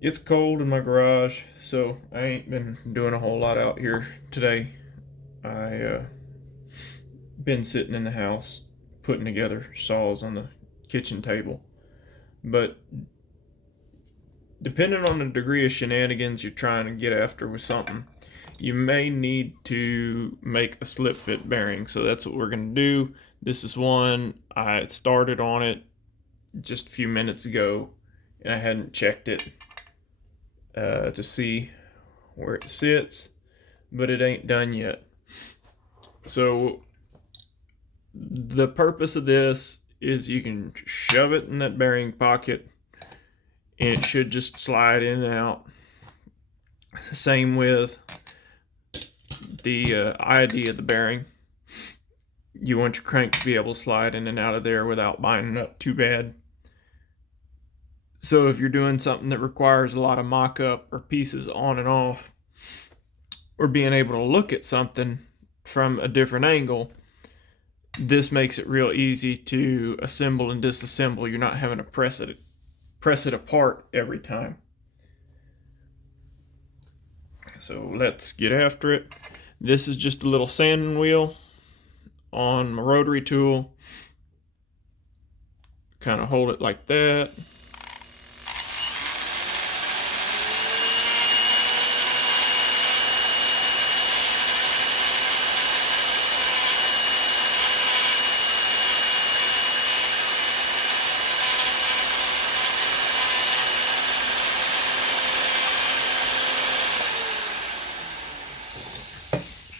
It's cold in my garage, so I ain't been doing a whole lot out here today. I been sitting in the house putting together saws on the kitchen table. But depending on the degree of shenanigans you're trying to get after with something, you may need to make a slip fit bearing. So that's what we're gonna do. This is one I started on it just a few minutes ago, and I hadn't checked it to see where it sits, but it ain't done yet. So the purpose of this is you can shove it in that bearing pocket and it should just slide in and out. Same with the ID of the bearing. You want your crank to be able to slide in and out of there without binding up too bad. So if you're doing something that requires a lot of mock-up or pieces on and off, or being able to look at something from a different angle, this makes it real easy to assemble and disassemble. You're not having to press it apart every time. So let's get after it. This is just a little sanding wheel on my rotary tool. Kind of hold it like that.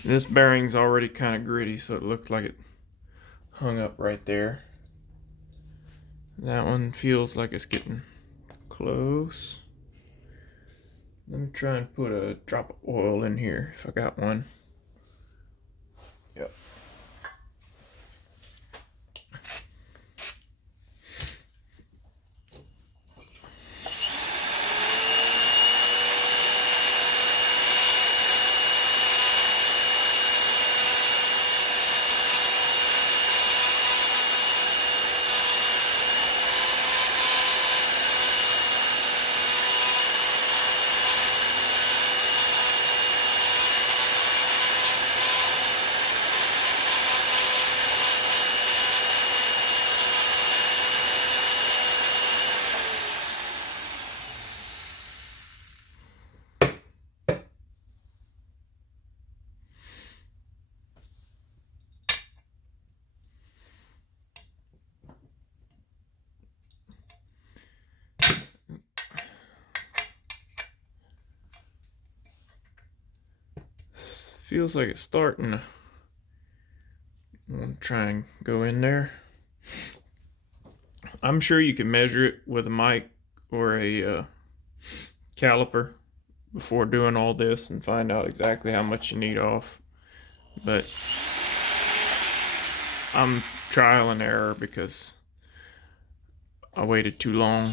This bearing's already kind of gritty, so it looks like it hung up right there. That one feels like it's getting close. Let me try and put a drop of oil in here if I got one. Yep. Feels like it's starting to. I'm gonna try and go in there. I'm sure you can measure it with a mic or a caliper before doing all this and find out exactly how much you need off. But I'm trial and error because I waited too long.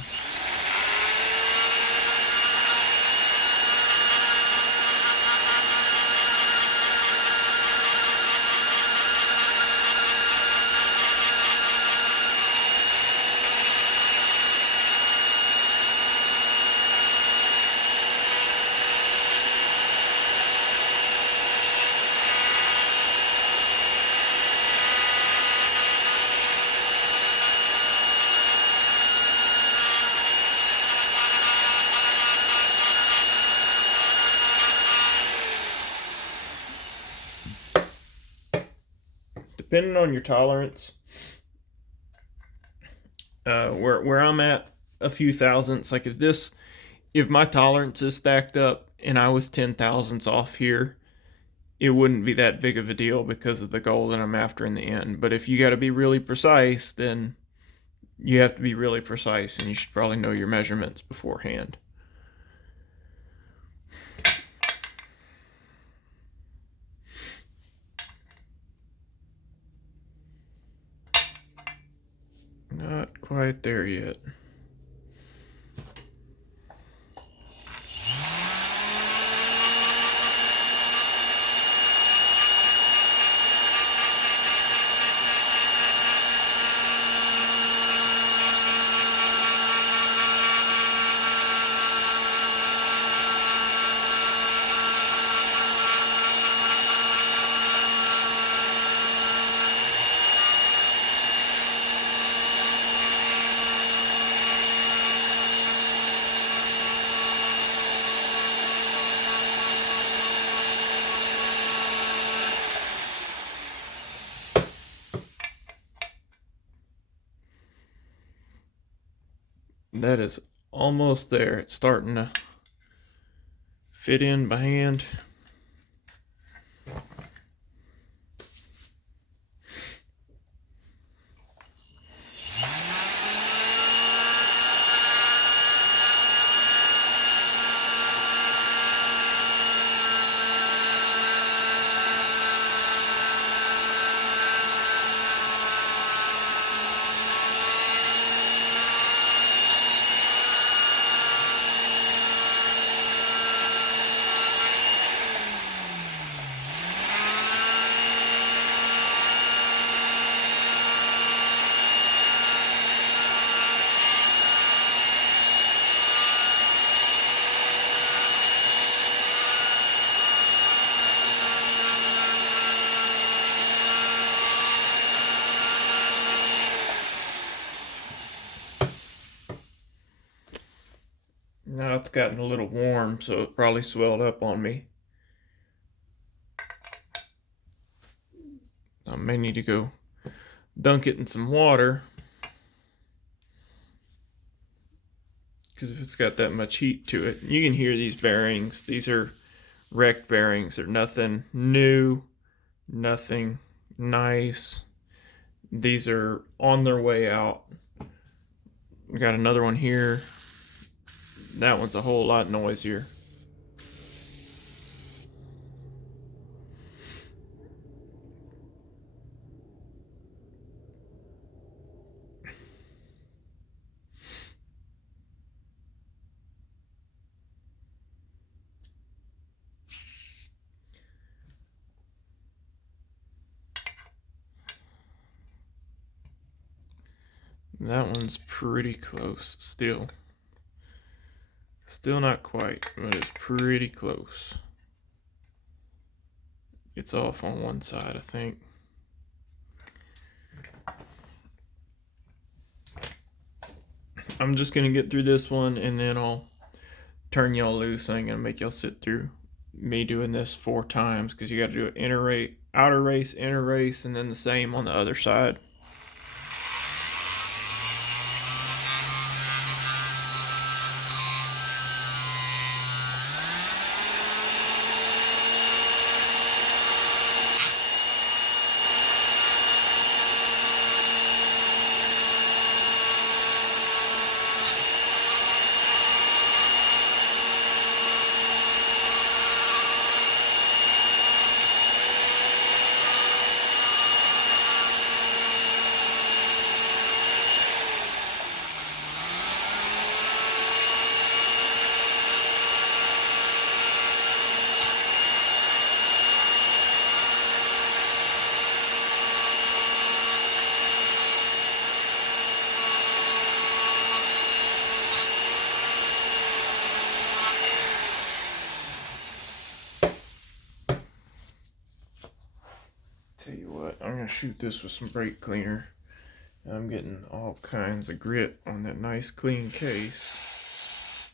Depending on your tolerance, where I'm at, a few thousandths. Like if my tolerance is stacked up and I was 10 thousandths off here, it wouldn't be that big of a deal because of the goal that I'm after in the end. But if you got to be really precise, then you have to be really precise, and you should probably know your measurements beforehand. Not quite there yet. that is almost there. It's starting to fit in by hand. Now it's gotten a little warm, so it probably swelled up on me. I may need to go dunk it in some water, because if it's got that much heat to it, you can hear these bearings. These are wrecked bearings. They're nothing new, nothing nice. These are on their way out. We got another one here. That one's a whole lot noisier. That one's pretty close still. Still not quite, but it's pretty close. It's off on one side, I think. I'm just gonna get through this one and then I'll turn y'all loose. I ain't gonna make y'all sit through me doing this 4 times, because you gotta do an inner race, outer race, inner race, and then the same on the other side. Tell you what, I'm gonna shoot this with some brake cleaner. I'm getting all kinds of grit on that nice clean case.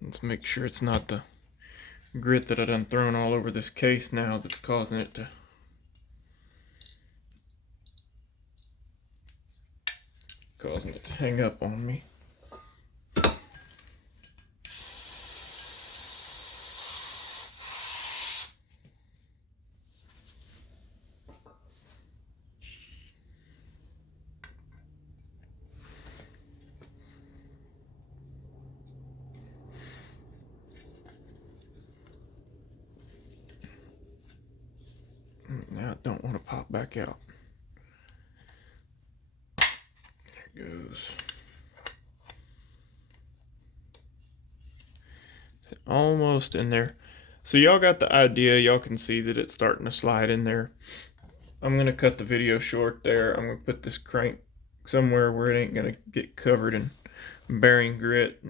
Let's make sure it's not the grit that I done thrown all over this case now that's causing it to hang up on me. Now I don't want to pop back out. There it goes. It's almost in there. So y'all got the idea. Y'all can see that it's starting to slide in there. I'm going to cut the video short there. I'm going to put this crank somewhere where it ain't going to get covered in bearing grit.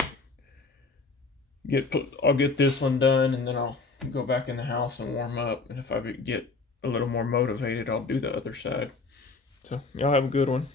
I'll get this one done, and then I'll go back in the house and warm up. And if I get a little more motivated, I'll do the other side. So y'all have a good one.